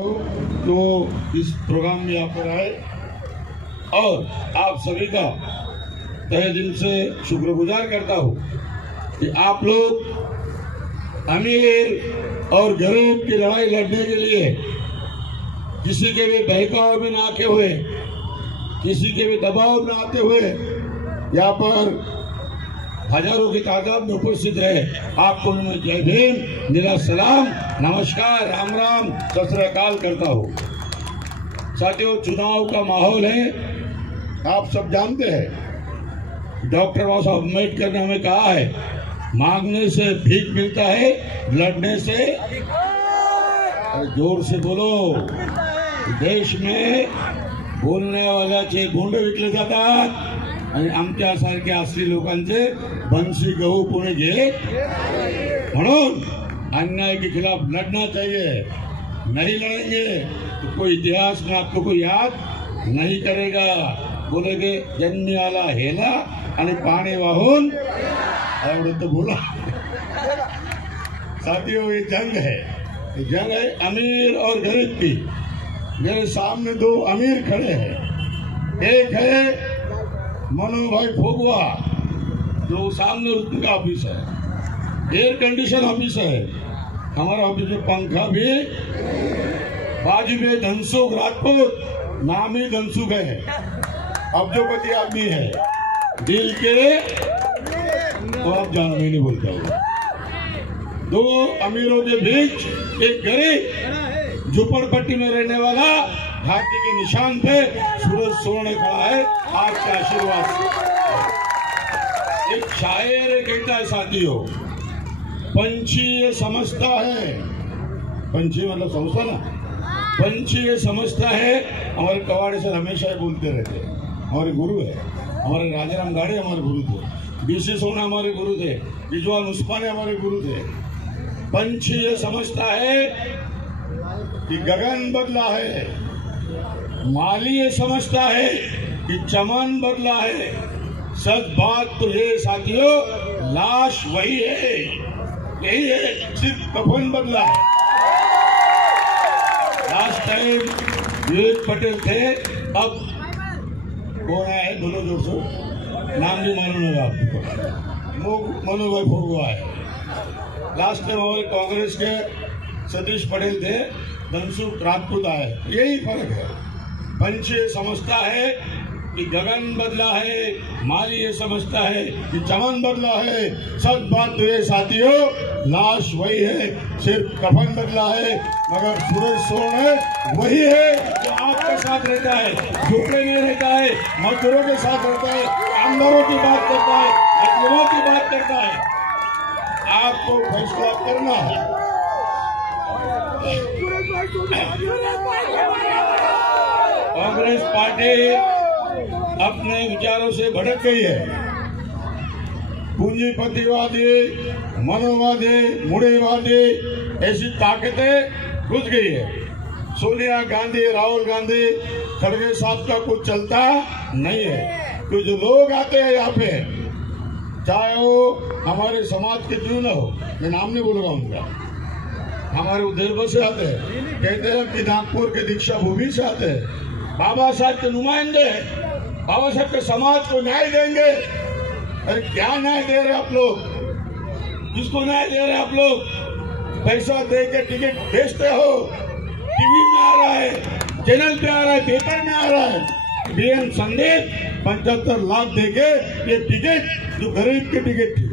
तो इस प्रोग्राम में आप आए और आप सभी का तहे दिल से शुक्रगुजार करता हूँ कि आप लोग अमीर और गरीब की लड़ाई लड़ने के लिए किसी के भी बहकाव में ना आते हुए, किसी के भी दबाव में आते हुए यहाँ पर हजारों की तादाद में उपस्थित रहे। आपको मैं जय भीम, मेरा सलाम, नमस्कार, राम राम, सत श्री अकाल करता हूँ। साथियों, चुनाव का माहौल है, आप सब जानते हैं। डॉक्टर बाबा साहब अम्बेडकर ने हमें कहा है, मांगने से भीख मिलता है, लड़ने से जोर से बोलो। देश में बोलने वाला चे गुंड विकले जातात आणि आमच्यासारख्या असली लोकांचे बंसी गहू पुणे घे। म्हणून अन्याय के खिलाफ लड़ना चाहिए। नहीं लड़ेंगे तो कोई इतिहास में आपको कोई याद नहीं करेगा। बोलेगे जन्नी आला हेला आणि पाणी वाहून आवडत बोला। साथियों, ये जंग है, ये जंग है अमीर और गरीब की। मेरे सामने दो अमीर खड़े हैं, एक है मनु भाई फोगवा जो सामने उनका ऑफिस है, एयर कंडीशन ऑफिस है। हमारा ऑफिस में पंखा भी। बाजू में धनसुख राजपूत, नाम ही धनसुख है, अब्जोपति आदमी है दिल के, तो आप जानो, मैं नहीं बोलता हूँ। दो अमीरों के बीच एक गरीब झुपड़पट्टी में रहने वाला घाटी के निशान पे सूरज सोने खड़ा है आपके आशीर्वाद से। एक शायर कहता है, साथियों, पंछी ये समझता है, पंछी मतलब समझता ना, पंछी ये समझता है। हमारे कवाड़े सर हमेशा बोलते रहते हैं, हमारे गुरु है, हमारे राजाराम गाड़े हमारे गुरु थे, बीसी सोना हमारे गुरु थे, रिजवान उस्मानी हमारे गुरु थे। पंछी ये समझता है कि गगन बदला है, माली ये समझता है कि चमन बदला है। सच बात तो ये साथियों, लाश वही है, यही है, सिर्फ कफन बदला है। लास्ट टाइम विवेक पटेल थे, अब कौन है, दोनों जोर से नाम भी मालूम है आपको, मनु भाई फोगवा है। लास्ट टाइम हमारे कांग्रेस के सतीश पटेल थे, धनसुख राजपूत आए। यही फर्क है। पंछी ये समझता है कि गगन बदला है, माली ये समझता है कि चमन बदला है। सच बात तो ये साथियों, लाश वही है, सिर्फ कफन बदला है, मगर सूरज सोने वही है जो आपके साथ रहता है, झुकड़े में रहता है, मजदूरों के साथ रहता है, कामगारों की बात करता है, मजदूरों की बात करता है। आपको फैसला करना है। कांग्रेस पार्टी अपने विचारों से भटक गई है। पूंजीपतिवादी, मनोवादी, मूढ़वादी ऐसी ताकतें घुस गई है। सोनिया गांधी, राहुल गांधी, खड़गे साहब का कुछ चलता नहीं है। तो जो लोग आते हैं यहाँ पे, चाहे वो हमारे समाज के क्यों न हो, मैं नाम नहीं बोलूंगा उनका, हमारे उदयपुर से आते हैं, कहते हैं कि नागपुर के दीक्षा भूमि से आते हैं, बाबा साहब के नुमाइंदे हैं, बाबा साहब के समाज को न्याय देंगे। अरे क्या न्याय दे रहे आप लोग? किसको न्याय दे रहे आप लोग? पैसा दे के टिकट बेचते हो, टीवी में आ रहा है, चैनल पे आ रहा है, पेपर में आ रहा है। बीएम संदेश 75 लाख देके ये टिकट, जो गरीब की टिकट थी,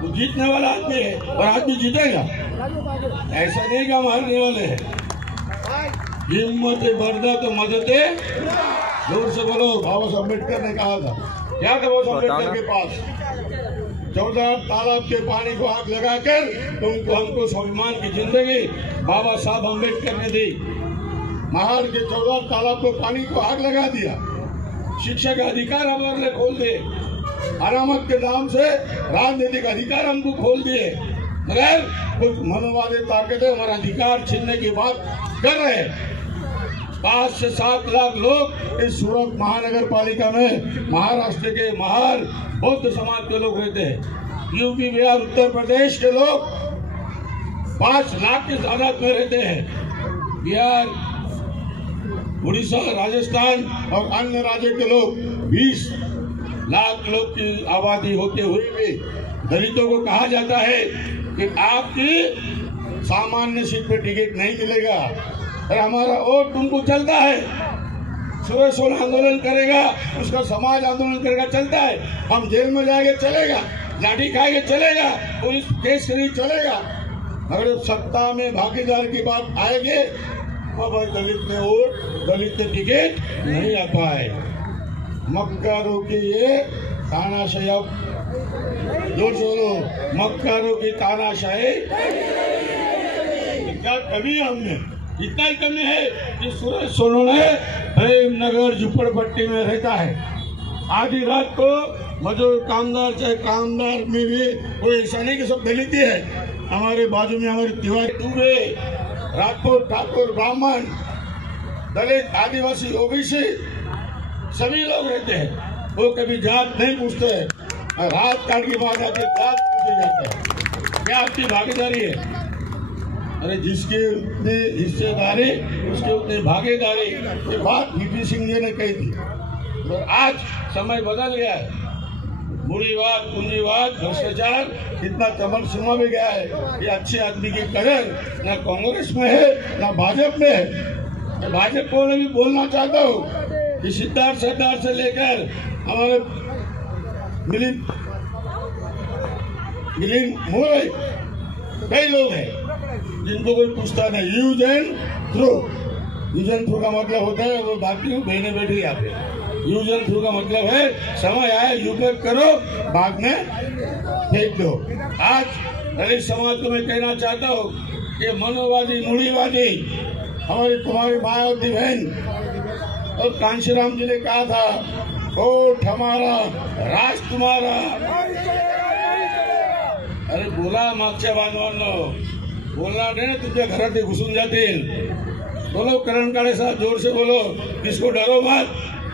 वो जीतने वाला आदमी है और आदमी जीतेगा, ऐसा नहीं कि हम हारने वाले हैं। हिम्मत बढ़ता तो मदद है। जोर से बोलो। बाबा साहब अम्बेडकर ने कहा था, क्या था बाबा साहब अम्बेडकर के पास? 14 तालाब के पानी को आग लगाकर तुमको हमको स्वाभिमान की जिंदगी बाबा साहब अम्बेडकर ने दी। महाड़ के 14 तालाब को पानी को आग लगा दिया। शिक्षा का अधिकार हमारे खोल दिए, अनामत के नाम से राजनीतिक अधिकार हमको खोल दिए, मगर कुछ मनोवादी ताकतें हमारा अधिकार छीनने की बात कर रहे हैं। 5 से 7 लाख लोग इस सूरत महानगर पालिका में महाराष्ट्र के महार बौद्ध समाज के लोग रहते हैं। यूपी, बिहार, उत्तर प्रदेश के लोग 5 लाख की तादाद में रहते हैं। बिहार उड़ीसा, राजस्थान और अन्य राज्यों के लोग 20 लाख लोग की आबादी होते हुए भी दलितों को कहा जाता है कि आपकी सामान्य सीट पे टिकट नहीं मिलेगा। अरे हमारा वोट तुमको चलता है, सुबह 16 आंदोलन करेगा, उसका समाज आंदोलन करेगा, चलता है। हम जेल में जाएंगे चलेगा, लाठी खाएंगे चलेगा, पुलिस केस करेगी चलेगा। अगर सत्ता में भागीदार की बात आएगी तो भाई दलित ने वोट, दलित ने टिकट नहीं आ पाए। मक्कारों की ये तानाशाही, अब जोर से बोलो, मक्कारों की तानाशाही क्या कमी है हमने? इतना ही कमी है कि सूरज सोनवणे प्रेम नगर झुप्पड़पट्टी में रहता है। आधी रात को मजदूर कामदार, चाहे कामदार में भी कोई ऐसा नहीं कि सब दलित ही है। हमारे बाजू में हमारे तिवारी, दुबे, राठौर, ठाकुर, ब्राह्मण, दलित, आदिवासी, ओबीसी सभी लोग रहते हैं। वो कभी जात नहीं पूछते हैं। रात काट की बात आती है, जात पूछे जाते हैं। क्या आपकी भागीदारी है? अरे जिसकी उतनी हिस्सेदारी उसकी उतनी भागीदारी, ये बात वीपी सिंह जी ने कही थी। और आज समय बदल गया है। मूढ़ीवाद, पूंजीवाद, भ्रष्टाचार इतना चमन सीमा में गया है कि अच्छे आदमी की कदर न कांग्रेस में है न भाजपा में है। भाजपा को भी बोलना चाहता हूँ कि सिद्धार्थ सरदार से लेकर हमारे मिलिंद मोरे कई लोग हैं जिनको कोई पूछता नहीं। Use and throw, use and throw का मतलब होता है, वो बाकी बहने बैठी यहाँ पे। यूज एंड थ्रो का मतलब है समय आए यूज करो, बाद में फेंक दो। आज दलित समाज को मैं कहना चाहता हूँ कि मनोवादी, मूढ़ीवादी हमारी तुम्हारी मायावती बहन और कांशीराम जी ने कहा था, वोट हमारा, राज तुम्हारा। अरे बोला मागच्या बांधवांनो, बोलना नहीं तुझे घरात घुसून जातील। बोलो करण काळे साहब, जोर से बोलो, किसको डरो मत।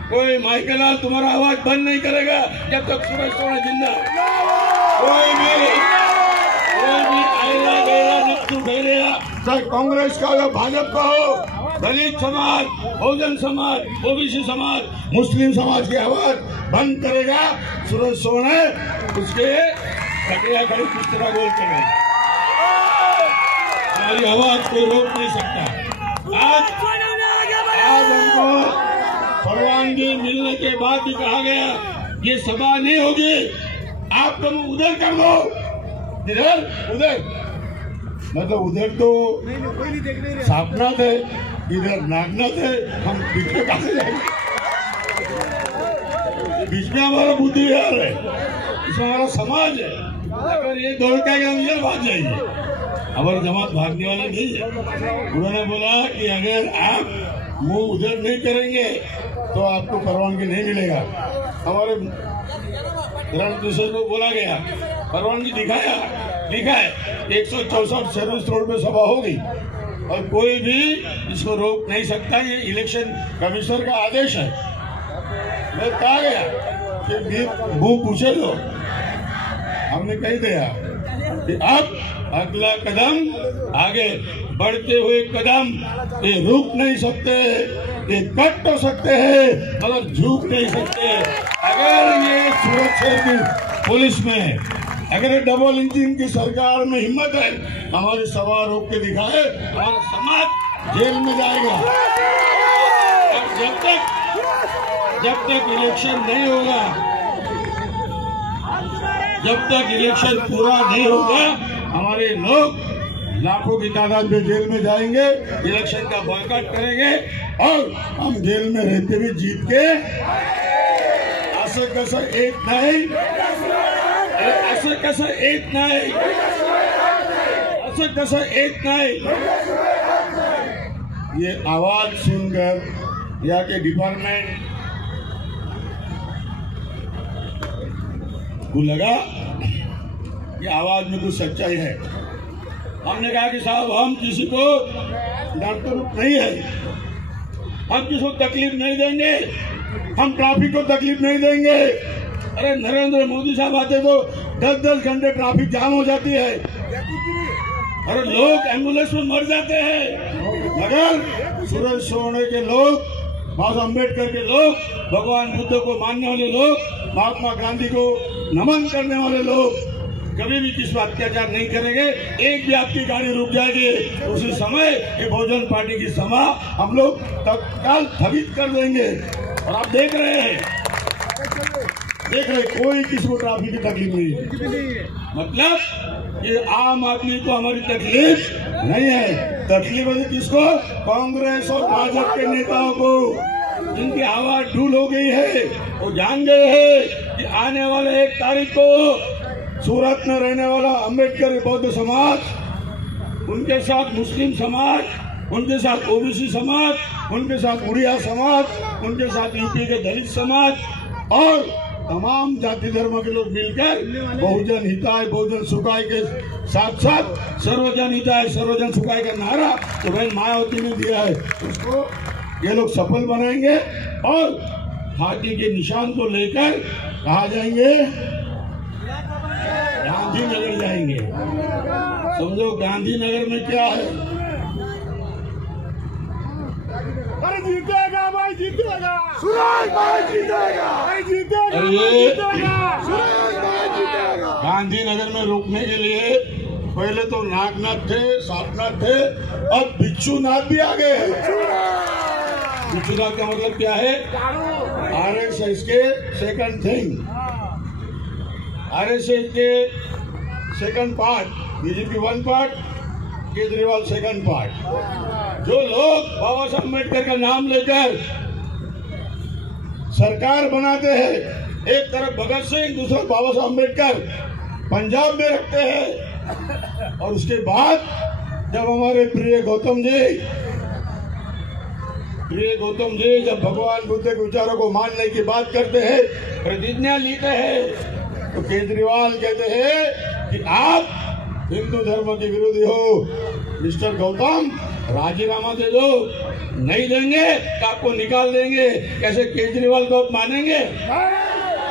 कोई माइकलाल तुम्हारा आवाज बंद नहीं करेगा जब तक सूरज सोनवणे जिंदा। कोई भी आएगा गएगा नक्सू गएगा, चाहे कांग्रेस का हो, भाजपा का हो, दलित समाज, बहुजन समाज, ओबीसी समाज, मुस्लिम समाज की आवाज बंद करेगा सूरज सोनवणे, उसके कटिया खड़ी किस तरह बोल करेगा। हमारी आवाज कोई रोक नहीं सकता। आज हमको परवानगी मिलने के बाद भी कहा गया ये सभा नहीं होगी, आप तुम उधर कर दो, इधर उधर, मतलब उधर तो सापनाथ है, इधर नागनाथ है, हम बीच में कहां जाएंगे? बीच में हमारा बुद्धि विहार है, इसमें हमारा समाज है। अगर ये दौड़ के आगे हम इधर भाग जाएंगे, हमारी जमात भागने वाली नहीं है। उन्होंने बोला कि अगर आप मुंह उधर नहीं करेंगे तो आपको परवानगी नहीं मिलेगा। हमारे रणकिशोर को बोला गया, परवानगी दिखाया, लिखा है 164 सर्विस रोड पे सभा होगी और कोई भी इसको रोक नहीं सकता। ये इलेक्शन कमिश्नर का आदेश है। मैं कहा गया कि मुंह पूछे लो, हमने कह दिया कि अब अगला कदम, आगे बढ़ते हुए कदम ये रुक नहीं सकते, ये कट तो सकते हैं मगर झुक नहीं सकते। अगर ये सुरक्षा की पुलिस में है, अगर डबल इंजन की सरकार में हिम्मत है, हमारी सभा रोक के दिखाए, हमारा समाज जेल में जाएगा। जब तक इलेक्शन नहीं होगा, जब तक इलेक्शन पूरा नहीं होगा, हमारे लोग लाखों की तादाद में जेल में जाएंगे, इलेक्शन का बॉयकॉट करेंगे और हम जेल में रहते हुए जीत के असं कसं एक नहीं, असं कसं एक नहीं, असं कसं एक नहीं। ये आवाज सुनकर यहाँ के डिपार्टमेंट को लगा कि आवाज में कुछ सच्चाई है। हमने कहा कि साहब हम किसी को डॉक्टर नहीं है, हम किसी को तकलीफ नहीं देंगे, हम ट्रैफिक को तकलीफ नहीं देंगे। अरे नरेंद्र मोदी साहब आते तो 10-10 घंटे ट्रैफिक जाम हो जाती है, अरे लोग एम्बुलेंस में मर जाते हैं, मगर सूरज सोनवणे के लोग बाबा साहब अम्बेडकर के लोग, भगवान बुद्ध को मानने वाले लोग, महात्मा गांधी को नमन करने वाले लोग कभी भी किसी पर अत्याचार नहीं करेंगे। एक भी आपकी गाड़ी रुक जाएगी उसी समय ये बहुजन पार्टी की सभा हम लोग तत्काल स्थगित कर देंगे। और आप देख रहे हैं कोई किसी को ट्रैफिक की तकलीफ नहीं। मतलब ये आम आदमी को हमारी तकलीफ नहीं है। तकलीफ है किसको? कांग्रेस और भाजपा के नेताओं को, जिनकी हवा ढूल हो गई है। वो जान गए हैं कि आने वाले 1 तारीख को सूरत में रहने वाला अम्बेडकर बौद्ध समाज, उनके साथ मुस्लिम समाज, उनके साथ ओबीसी समाज, उनके साथ उड़िया समाज, उनके साथ यूपी के दलित समाज और तमाम जाति धर्म के लोग मिलकर बहुजन हिताय बहुजन सुखाय के साथ साथ सर्वजन हिताय सर्वजन सुखाय का नारा तो बहन मायावती ने दिया है, उसको ये लोग सफल बनाएंगे और हाथी के निशान को लेकर कहा जाएंगे गांधीनगर जाएंगे। समझो गांधीनगर में क्या है? अरे जीतेगा भाई, जीतेगा सूरज भाई, जीतेगा भाई, जीतेगा सूरज भाई, जीतेगा। गांधीनगर में रुकने के लिए पहले तो नागनाथ थे, सातनाथ थे और भिक्षुनाथ भी आ गए हैं। भिक्षुनाथ का मतलब क्या है? RSS के सेकंड थिंग, RSS के second part, BJP 1 part, Kejriwal second part. जो लोग बाबा साहब अम्बेडकर का नाम लेकर सरकार बनाते हैं, एक तरफ भगत सिंह, दूसरा बाबा साहब अम्बेडकर पंजाब में रखते हैं, और उसके बाद जब हमारे प्रिय गौतम जी जब भगवान बुद्ध के विचारों को मानने की बात करते हैं, प्रतिज्ञा लेते हैं, तो केजरीवाल कहते हैं कि आप हिंदू धर्म के विरोधी हो। मिस्टर गौतम राजीनामा दे दो, नहीं देंगे तो आपको निकाल देंगे। कैसे केजरीवाल को आप मानेंगे?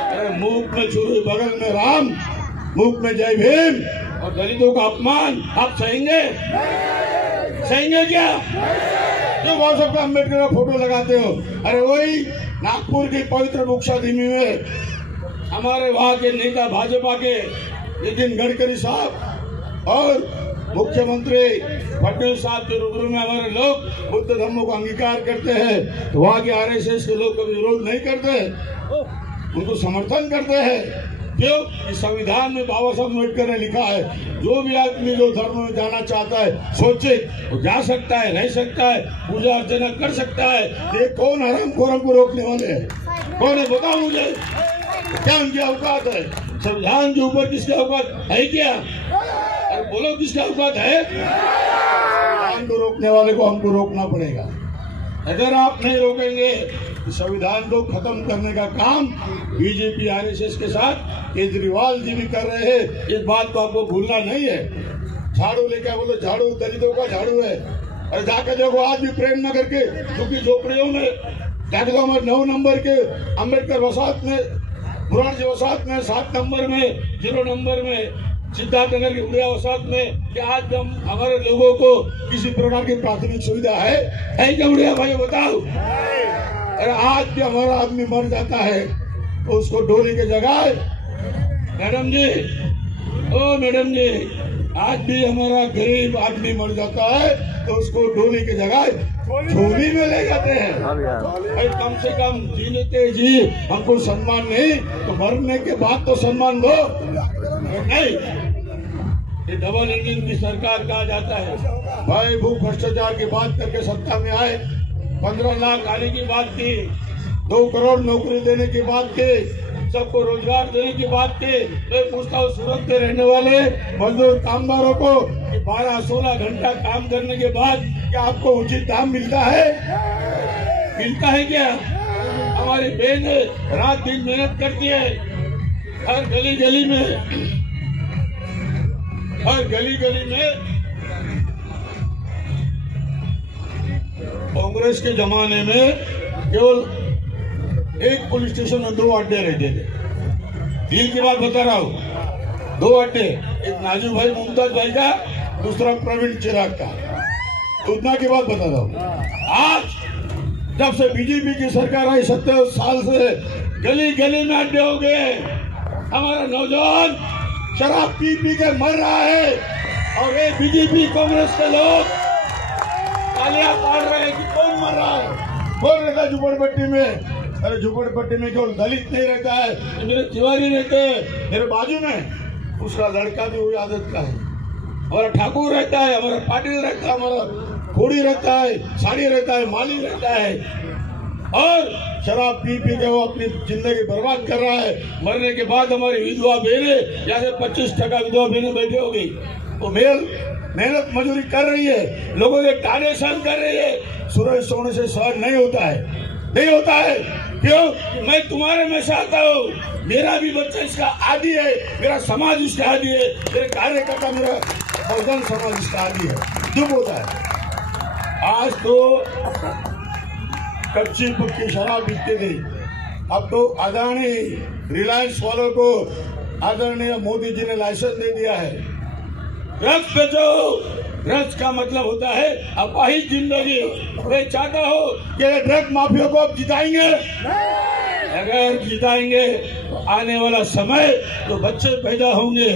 अरे मुख में छुरी, बगल में राम, मुख में जय भीम और दलितों का अपमान आप सहेंगे? सहेंगे क्या? जो बाबा साहब का अम्बेडकर का फोटो लगाते हो, अरे वही नागपुर की पवित्र मुक्षाधिमी में हमारे वहाँ के नेता भाजपा के नितिन गडकरी साहब और मुख्यमंत्री फडणवीस साहब के रूबरू में हमारे लोग बुद्ध धर्म को अंगीकार करते हैं, तो वहाँ के RSS के लोग कभी विरोध नहीं करते, उनको समर्थन करते हैं। क्यों? इस संविधान में बाबा साहब अम्बेडकर ने लिखा है, जो भी आदमी जो धर्म में जाना चाहता है सोचे वो जा सकता है, रह सकता है, पूजा अर्चना कर सकता है। ये कौन हरामखोरों को रोकने वाले हैं? कौन है? बताओ मुझे, क्या उनकी औकात है? संविधान के ऊपर किसकी औकात है? क्या अरे बोलो, किसका औकात है? संविधान को रोकने वाले को हमको रोकना पड़ेगा। अगर आप नहीं रोकेंगे तो संविधान को खत्म करने का काम बीजेपी RSS के साथ केजरीवाल जी भी कर रहे हैं। इस बात को आपको भूलना नहीं है। झाड़ू लेकर बोलो, झाड़ू दलितों का झाड़ू है। और जाकर देखो आज भी प्रेम नगर के झुग्गी झोपड़ियों में जाकर हमारे 9 नंबर के अम्बेडकर वसाहत में, मुरारजी वसाहत में, 7 नंबर में, 0 नंबर में, सिद्धार्थनगर की उड़िया वसाहत में, क्या आज हम हमारे लोगों को किसी प्रकार की प्राथमिक सुविधा है क्या? उड़िया भाई बताओ। अरे आज भी हमारा आदमी मर जाता है तो उसको डोली के जगह, मैडम जी, ओ मैडम जी, आज भी हमारा गरीब आदमी मर जाता है तो उसको डोली के जगह झोली में ले जाते हैं। भाई कम से कम जीने के जी हमको सम्मान नहीं तो मरने के बाद तो सम्मान दो। नहीं, ये डबल इंजन की सरकार कहा जाता है। भाई भू भ्रष्टाचार की बात करके सत्ता में आए, 15 लाख आने की बात की, 2 करोड़ नौकरी देने की बात की, सबको रोजगार देने की बात की। मैं पूछता हूँ सूरत में रहने वाले मजदूर कामगारों को 12-16 घंटा काम करने के बाद क्या आपको उचित दाम मिलता है? मिलता है क्या? हमारी बहन रात दिन मेहनत करती है, हर गली गली में कांग्रेस के जमाने में केवल एक पुलिस स्टेशन में 2 अड्डे रहते थे। डील की बात बता रहा हूँ, 2 अड्डे, एक नाजू भाई मुमताज भाई का, दूसरा प्रवीण चिराग का, उतना की बात बता रहा हूँ। आज जब से बीजेपी की सरकार आई 70 साल से गली गली में अड्डे हो गए। हमारा नौजवान शराब पी पी के मर रहा है और ये बीजेपी कांग्रेस के लोग तालियां पाड़ रहे हैं कि कौन मर रहा है। कौन रहता है झुपड़पट्टी में? अरे झुपड़पट्टी में केवल दलित नहीं रहता है, मेरे तिवारी रहते हैं मेरे बाजू में, उसका लड़का भी वही आदत का है। हमारा ठाकुर रहता है, हमारा पाटिल रहता है, हमारा खोड़ी रहता है, साड़ी रहता है, माली रहता है और शराब पी पी के वो अपनी जिंदगी बर्बाद कर रहा है। मरने के बाद हमारी विधवा बहनें जैसे 25% विधवा बहनें बैठी होगी, वो मेहनत मजदूरी कर रही है, लोगों के ताने सहन कर रही है। सूरज सोने से सहन नहीं होता है, नहीं होता है। क्यों? मैं तुम्हारे में से आता हूँ, मेरा भी बच्चा इसका आदी है, मेरा समाज इसका आदी है, मेरे कार्यकर्ता मेरा बहुजन समाज इसका आदी है। दुख होता है। आज तो कच्ची पक्की शराब बिकती थी, अब तो अदानी रिलायंस वालों को आदरणीय मोदी जी ने लाइसेंस दे दिया है। ड्रग्स बेचो, ड्रग्स का मतलब होता है अपाहिज जिंदगी। मैं चाहता हूँ कि ड्रग माफिया को अब जिताएंगे, अगर जिताएंगे तो आने वाला समय तो बच्चे पैदा होंगे।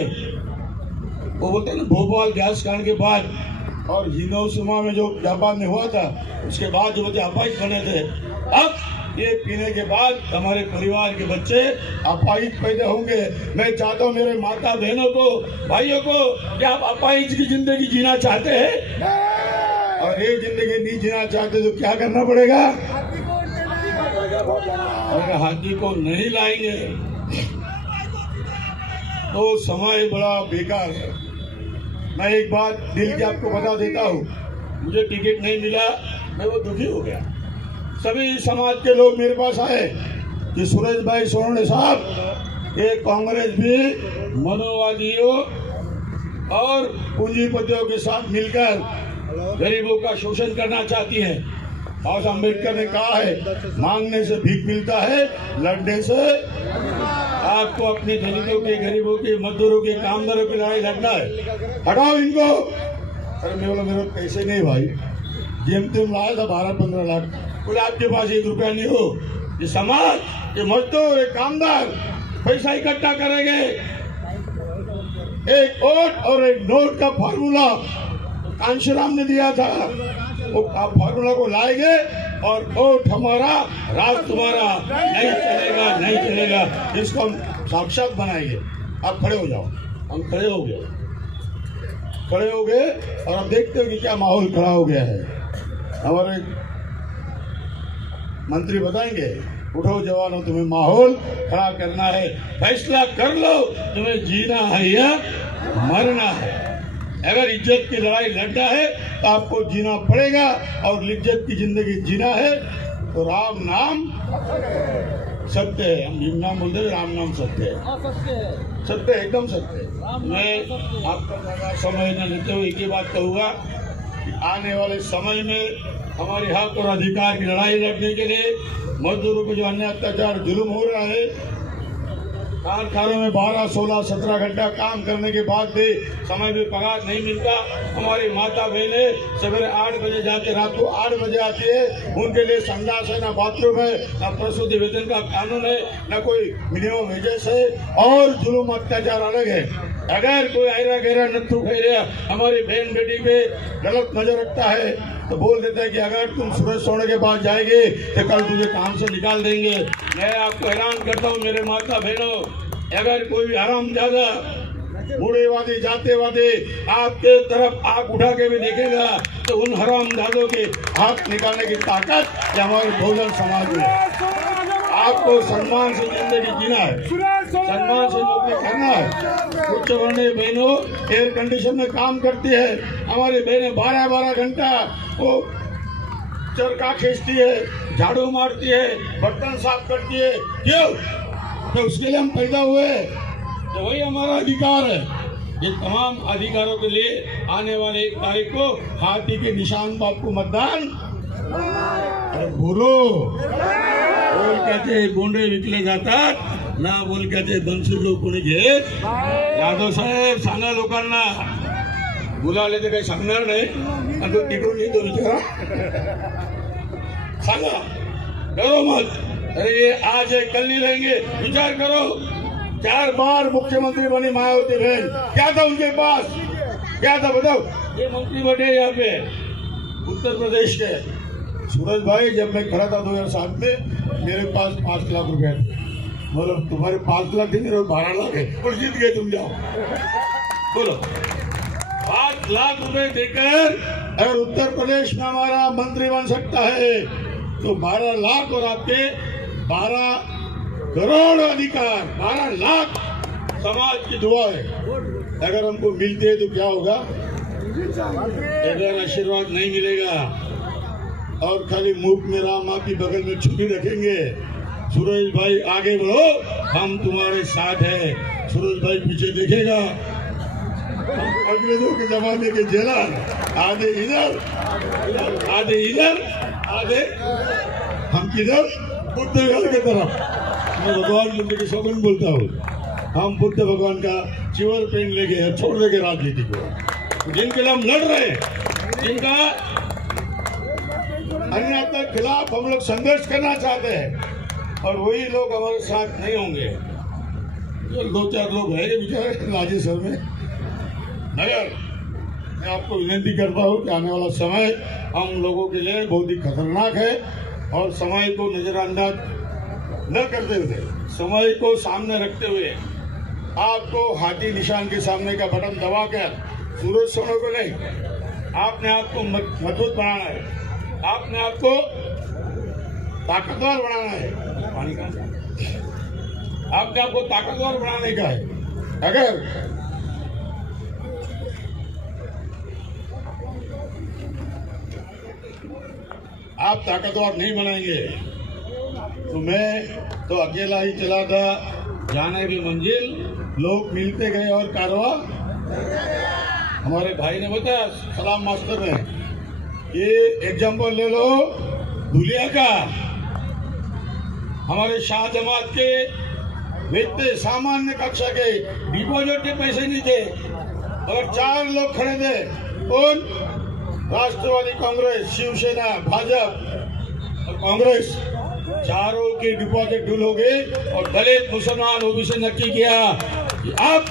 वो बोलते हैं ना, भोपाल गैस कांड के बाद और हिंदोसिमा में जो जापान में हुआ था, उसके बाद जो बच्चे अपाहिज बने थे, अब ये पीने के बाद हमारे परिवार के बच्चे अपाहिज पैदा होंगे। मैं चाहता हूँ मेरे माता बहनों को, भाइयों को, कि आप अपाहिज की जिंदगी जीना चाहते हैं और ये जिंदगी नहीं जीना चाहते तो क्या करना पड़ेगा? अगर हाथी को नहीं लाएंगे तो समय बड़ा बेकार है। मैं एक बात दिल की आपको बता देता हूँ, मुझे टिकट नहीं मिला, मैं वो दुखी हो गया। सभी समाज के लोग मेरे पास आए कि सूरज भाई सोनवणे साहब, ये कांग्रेस भी मनोवादियों और पूंजीपतियों के साथ मिलकर गरीबों का शोषण करना चाहती है। और अम्बेडकर ने कहा है, मांगने से भीख मिलता है, लड़ने से आपको अपने दलितों के, गरीबों के, मजदूरों के, कामदारों की लड़ाई लड़ना है। हटाओ इनको। अरे मैं बोला मेरे पैसे नहीं भाई, जेम लाया था 12-15 लाख, बोले आपके पास 1 रुपया नहीं हो। ये समाज, ये मजदूर, ये कामदार पैसा इकट्ठा करेंगे। एक वोट और एक नोट का फार्मूला कांशीराम ने दिया था, वो फार्मूला को लाएंगे और वोट हमारा, राज तुम्हारा। नहीं चलेगा, नहीं चलेगा, इसको हम साक्षात बनाएंगे। आप खड़े हो जाओ। हम खड़े हो गए और अब देखते हो कि क्या माहौल खड़ा हो गया है। हमारे मंत्री बताएंगे, उठो जवानों, तुम्हें माहौल खड़ा करना है, फैसला कर लो, तुम्हें जीना है या मरना है। अगर इज्जत की लड़ाई लड़ना है तो आपको जीना पड़ेगा और इज्जत की जिंदगी जीना है तो राम नाम सत्य है। हम भीम नाम बोलते हैं, राम नाम सत्य है, सत्य एकदम सत्य है। मैं आपका समय न लेते हुए एक ही बात कहूँगा कि आने वाले समय में हमारे हक और अधिकार की लड़ाई लड़ने के लिए मजदूरों को जो अन्य अत्याचार जुल्म हो रहा है, कारखानों में 12, 16, 17 घंटा काम करने के बाद भी समय में पगार नहीं मिलता। हमारी माता बहनें सवेरे 8 बजे जाते, रात को 8 बजे आती है, उनके लिए संडास है, न बाथरूम है, न प्रसूति वेतन का कानून है, न कोई मिनिमम वेजेस है और जुल्म अत्याचार अलग है। अगर कोई आयरा गहरा नत्थु खैरिया हमारी बहन बेटी पे गलत नजर रखता है तो बोल देता है कि अगर तुम सूरज सोने के पास जाएंगे तो कल तुझे काम से निकाल देंगे। मैं आपको हैरान करता हूँ मेरे माता बहनों, अगर कोई भी हरामजादा, बूढ़ेवादी, जातेवादी आपके तरफ आंख उठा के भी देखेगा तो उन हरामजादों के हाथ निकालने की ताकत हमारे बहुजन समाज में। आपको सम्मान से जिंदगी जीना है, सम्मान से नौकरी करना है। उच्च वर्णीय बहनों एयर कंडीशन में काम करती है, हमारी बहनें 12-12 घंटा वो चरखा खींचती है, झाड़ू मारती है, बर्तन साफ करती है। क्यों? तो उसके लिए हम पैदा हुए, तो वही हमारा अधिकार है। ये तमाम अधिकारों के लिए आने वाले 1 तारीख को हाथी के निशान पर आपको मतदान। बोलो, बोल कहते गोंडे विकले जातात ना, बोल कहते बनसुलो कोणी घेत। यादव साहेब सांगा लोकांना, बोलावले तर काही सांगणार नाही, आणि तो तिकडून येतो बिचारा। सांगा, डरो मत। अरे ये आज है कल नहीं रहेंगे, विचार करो। 4 बार मुख्यमंत्री बनी मायावती बहन, क्या था उनके पास, क्या था बताओ। ये मंत्री बने यहाँ पे उत्तर प्रदेश के। सूरज भाई जब मैं खड़ा था 2007 में, मेरे पास 5 लाख रुपए थे। मतलब तुम्हारे 5 लाख थे, मेरे 12 लाख है, और जीत गए तुम। जाओ बोलो, 5 लाख रुपए देकर अगर उत्तर प्रदेश में हमारा मंत्री बन सकता है तो 12 लाख और आपके 12 करोड़ अधिकार, 12 लाख समाज की दुआ है। अगर हमको मिलते हैं तो क्या होगा? अगर आशीर्वाद नहीं मिलेगा और खाली मुख में राम आपकी बगल में छुपी रखेंगे, सूरज भाई आगे बढ़ो, हम तुम्हारे साथ है। सूरज भाई पीछे देखेगा, अंग्रेजों के जमाने के जेलर आधे इधर आधे हम किधर? बुद्ध विहार की तरफ। मैं भगवान बुद्ध की सौगंध बोलता हूँ, हम बुद्ध भगवान का चिवर पेन लेके छोड़ देंगे राजनीति को। जिनके लिए हम लड़ रहे हैं, जिनका अन्याय के खिलाफ हम लोग संघर्ष करना चाहते हैं, और वही लोग हमारे साथ नहीं होंगे। जो 2-4 लोग हैं बेचारे राजेश्वर में। मगर मैं आपको विनती करता हूँ कि आने वाला समय हम लोगों के लिए बहुत ही खतरनाक है, और समय को नजरअंदाज न करते हुए, समय को सामने रखते हुए आपको हाथी निशान के सामने का बटन दबाकर सूरज सोने को नहीं, आपने आपको मजबूत बनाना है, आपने आपको ताकतवर बनाना है। पानी का आपने आपको ताकतवर बनाने का है। अगर आप ताकतवर नहीं बनाएंगे तो मैं तो अकेला ही चला था, जाने भी मंजिल, लोग मिलते गए और कारवा। हमारे भाई ने बताया सलाम मास्टर में, ये एग्जाम्पल ले लो धुलिया का। हमारे शाह जमात के व्यक्ति सामान्य कक्षा के डिपॉजिट के पैसे नहीं थे, और 4 लोग खड़े थे। कौन? राष्ट्रवादी कांग्रेस, शिवसेना, भाजपा और कांग्रेस, चारों के डिपॉजिट डुल हो गए। और दलित मुसलमान ओबीसी नक्की किया कि अब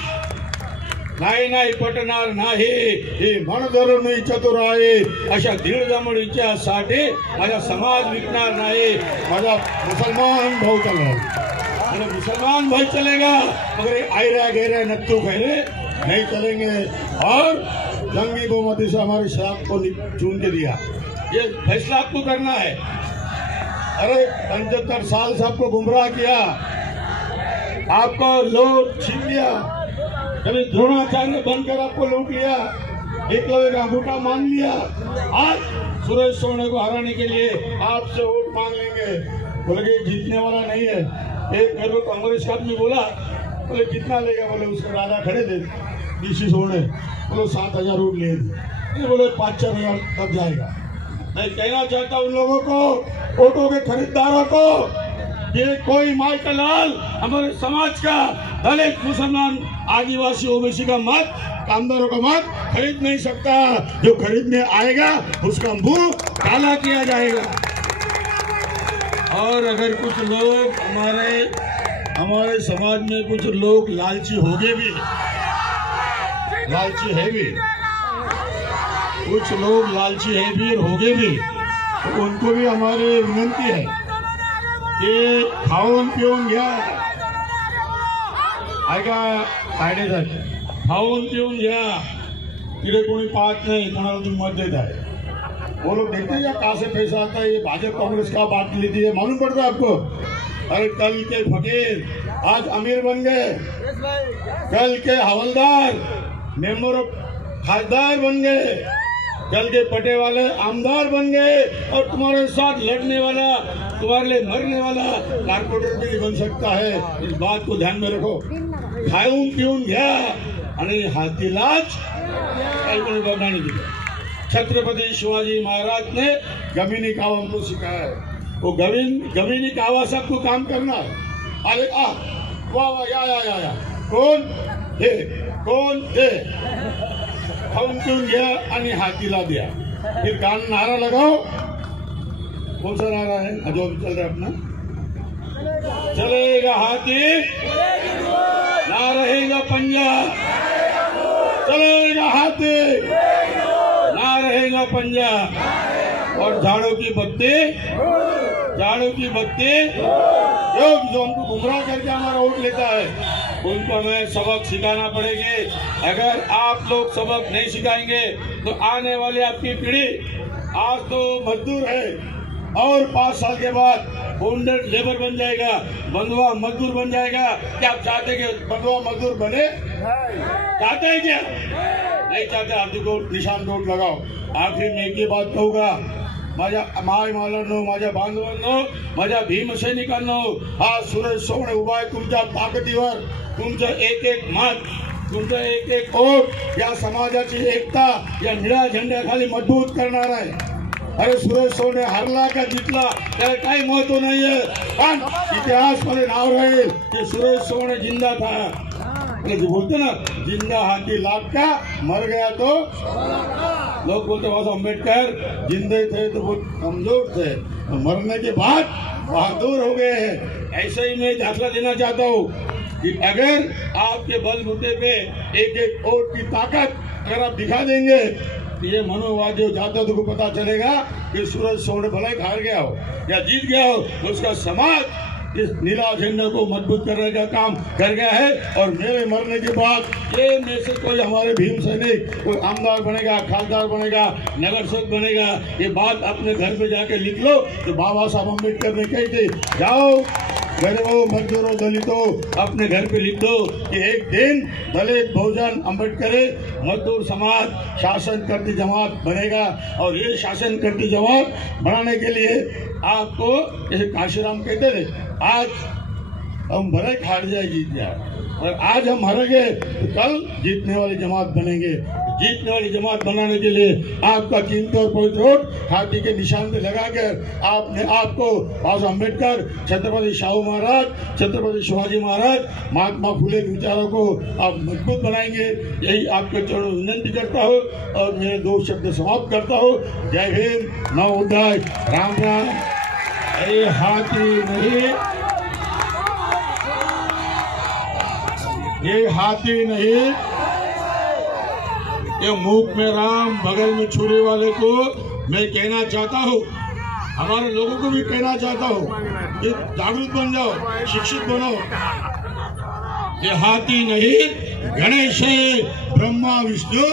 नाही पटणार नाही, हे मन धरून मी चतुर आहे, अशा दीड जमडीच्यासाठी माझा समाज विकणार नाही, माझा मुसलमान भाऊ चलेगा। मुसलमान भाई चलेगा, मगर आयरा गहरा नत्थू खैरे नहीं चलेंगे। और जंगी बहुमती से हमारे शराब को चुन के दिया। ये फैसला आपको करना है। अरे 75 साल से आपको गुमराह किया, आपको लूट छीन लिया, कभी द्रोणाचार्य बनकर आपको लूट लिया, एकलव्य का अंगूठा मान लिया। आज सूरज सोने को हराने के लिए आपसे वोट मांग लेंगे। बोले जीतने वाला नहीं है। एक मेरे को कांग्रेस का आदमी बोला, बोले कितना लेगा? बोले उसके दादा खड़े थे डीसी सोने, बोले 7,000 वोट लिए थे। बोले 5-4 हजार तक जाएगा। मैं कहना चाहता हूँ उन लोगों को, वोटों के खरीदारों को, ये कोई माई का लाल हमारे समाज का दलित मुसलमान आदिवासी ओबीसी का मत, कामदारों का मत खरीद नहीं सकता। जो खरीदने आएगा उसका मुंह काला किया जाएगा। और अगर कुछ लोग हमारे समाज में कुछ लोग लालची हो गए भी, लालची है भी, कुछ लोग लालची है भी और हो गए भी, तो उनको भी हमारी विनंती है कि खाऊन पिऊन घ्या, ऐका कायद्यासाठी खाऊन पिऊन घ्या, तिथे कोणी पाहत नाही, कोणाला तुम्ही मत देत आहे। वो लोग देखते हैं कहाँ से पैसा आता है, ये भाजपा कांग्रेस का बात लेती है, मालूम पड़ता है आपको। अरे कल के फकीर आज अमीर बन गए, कल के हवलदार मेंबर ऑफ खासदार बन गए, कल के पटे वाले आमदार बन गए, और तुम्हारे साथ लड़ने वाला, तुम्हारे लिए मरने वाला कारपोरेटर भी बन सकता है। इस बात को ध्यान में रखो। खाऊन पिऊन घ्या आणि हातीलाच काही कोणी बघणार नाही। छत्रपति शिवाजी महाराज ने गमीनी कावा हमको सिखाया है। वो गमीनी कावा सबको काम करना है। अरे वाह वाह या कौन थे खाऊन पिऊन घ्या आणि हातीला द्या। फिर कान नारा लगाओ, कौन सा नारा है जो अभी चल रहा है अपना? चलेगा हाथी ना रहेगा पंजा, चलेगा हाथी ना रहेगा पंजा। और झाड़ू की बत्ती जो हमको गुमराह करके हमारा वोट लेता है, उनको हमें सबक सिखाना पड़ेगी। अगर आप लोग सबक नहीं सिखाएंगे तो आने वाली आपकी पीढ़ी, आज तो मजदूर है और 5 साल के बाद बॉन्डेड लेबर बन जाएगा, बंधुआ मजदूर बन जाएगा। क्या आप चाहते कि बंधुआ मजदूर बने? चाहते हैं क्या? नहीं चाहते। आप को निशान वोट लगाओ। आखिर में एक ही बात कहूंगा, माझ्या माय मालांनो, माझ्या बांधवांनो, माझ्या भीमसैनिकांनो, हा सुरेश सोवणे उभा आहे तुमच्या ताकदीवर। तुमचं एक एक मत, तुमचं एक एक वोट या समाजाची एकता या निळ्या झेंड्याखाली मजबूत करणार आहे। अरे सुरेश सोवणे हरला का जिंकला त्याला काही महत्व नाहीये, पण इतिहासमध्ये नाव राहील की सुरेश सोवणे जिंदा था। जो बोलते ना, जिंदा हाथी लाख का, मर गया तो। लोग बोलते बाबा अम्बेडकर जिंदे थे तो बहुत कमजोर थे, मरने के बाद बहादुर हो गए हैं। ऐसे ही मैं दाखला देना चाहता हूँ कि अगर आपके बलबूते पे एक एक वोट की ताकत अगर आप दिखा देंगे, ये मनोवादी जाता तो को पता चलेगा कि सूरज सोवणे भले हार गया हो या जीत गया हो, उसका समाज इस नीला झंडा को मजबूत करने का काम कर गया है। और मेरे मरने के बाद ये में से कोई हमारे भीम सैनिक कोई आमदार बनेगा, खासदार बनेगा, नगर सेवक बनेगा, ये बात अपने घर पे जाके लिख लो। तो बाबा साहब अम्बेडकर ने कही थी, जाओ गरीबों, मजदूरों, दलितों, अपने घर पे लिख दो कि एक दिन दलित बहुजन अम्बेडकर मजदूर समाज शासन करती जमात बनेगा। और ये शासन करती जमात बनाने के लिए आपको, जैसे काशीराम कहते थे, आज हम भले हार जाए जीत जाए, और आज हम हारेंगे तो कल जीतने वाली जमात बनेंगे। जीतने वाली जमात बनाने के लिए आपका कीमती और पवित्र वोट हाथी के निशान पे लगाकर आपने आपको बाबा अम्बेडकर, छत्रपति शाहू महाराज, छत्रपति शिवाजी महाराज, महात्मा फुले के विचारों को आप मजबूत बनाएंगे। यही आपके चरणों में विनती करता हूँ और मेरे 2 शब्द समाप्त करता हूँ। जय भीम, नव उदय, राम राम। ये हाथी नहीं, ये हाथी नहीं, ये मुख में राम बगल में छुरी वाले को मैं कहना चाहता हूँ, हमारे लोगों को भी कहना चाहता हूँ कि जागरूक बन जाओ, शिक्षित बनो। ये हाथी नहीं, गणेश है, ब्रह्मा विष्णु।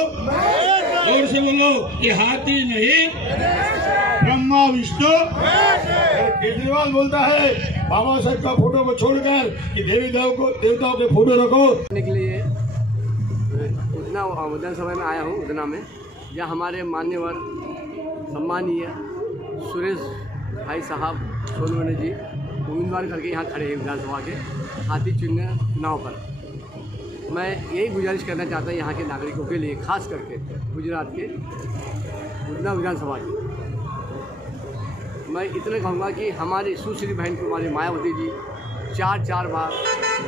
जोर से बोलो, ये हाथी नहीं, ब्रह्मा विष्णु। केजरीवाल बोलता है बाबा साहब का फोटो को छोड़कर कि देवताओं के फोटो रखो। के लिए उतना विधानसभा में आया हूँ, उतना में जहाँ हमारे मान्यवर सम्मानीय सुरेश भाई साहब सोनवणे जी उम्मीदवार करके यहाँ खड़े हैं विधानसभा के हाथी चुनाव पर। मैं यही गुजारिश करना चाहता हूँ यहाँ के नागरिकों के लिए, खास करके गुजरात के उतना विधानसभा की। मैं इतना कहूँगा कि हमारी सुश्री बहन कुमारी मायावती जी 4 बार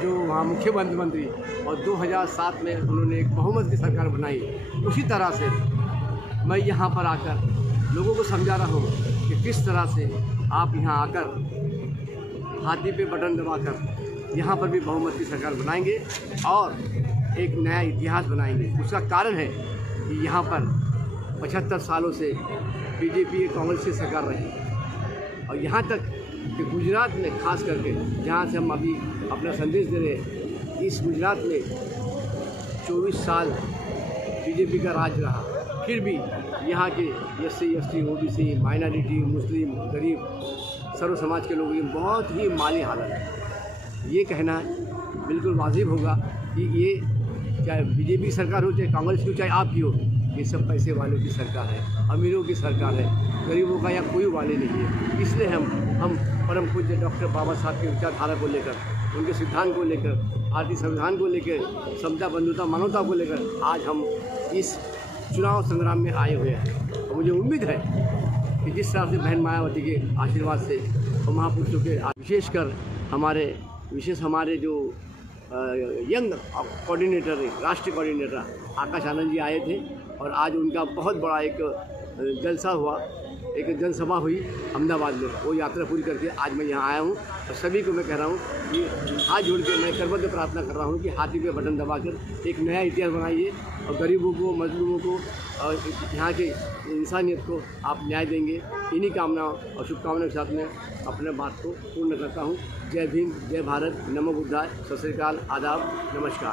जो वहाँ मुख्यमंत्री और 2007 में उन्होंने एक बहुमत की सरकार बनाई, उसी तरह से मैं यहाँ पर आकर लोगों को समझा रहा हूँ कि किस तरह से आप यहाँ आकर हाथी पे बटन दबाकर यहाँ पर भी बहुमत की सरकार बनाएंगे और एक नया इतिहास बनाएंगे। उसका कारण है कि यहाँ पर 75 सालों से बीजेपी कांग्रेस की सरकार रही और यहाँ तक कि गुजरात में खास करके जहाँ से हम अभी अपना संदेश दे रहे हैं, इस गुजरात में 24 साल बीजेपी का राज रहा, फिर भी यहाँ के SC, ST, OBC, माइनॉरिटी, मुस्लिम, गरीब, सर्व समाज के लोगों की बहुत ही माली हालत है। ये कहना बिल्कुल वाजिब होगा कि ये चाहे बीजेपी की सरकार हो, चाहे कांग्रेस की हो, चाहे आपकी हो, ये सब पैसे वालों की सरकार है, अमीरों की सरकार है, गरीबों का यहाँ कोई वाले नहीं है। इसलिए हम परम पूज्य डॉक्टर बाबा साहब की विचारधारा को लेकर, उनके सिद्धांत को लेकर, भारतीय संविधान को लेकर, समता, बंधुता, मानवता को लेकर आज हम इस चुनाव संग्राम में आए हुए हैं। और मुझे उम्मीद है कि जिस तरह से बहन मायावती के आशीर्वाद से और महापुरुषों के विशेषकर हमारे जो यंग कोऑर्डिनेटर, राष्ट्रीय कोऑर्डिनेटर आकाश आनंद जी आए थे और आज उनका बहुत बड़ा एक जलसा हुआ एक जनसभा हुई अहमदाबाद में, वो यात्रा पूरी करके आज मैं यहाँ आया हूँ। और सभी को मैं कह रहा हूँ कि हाथ जोड़ के मैं करबद्ध प्रार्थना कर रहा हूँ कि हाथी पे बटन दबाकर एक नया इतिहास बनाइए और गरीबों को, मजलूमों को और यहाँ के इंसानियत को आप न्याय देंगे। इन्हीं कामनाओं और शुभकामनाओं के साथ मैं अपने बात को पूर्ण करता हूँ। जय भीम, जय भारत, नमो बुद्धाय, सत श्री अकाल, आदाब, नमस्कार।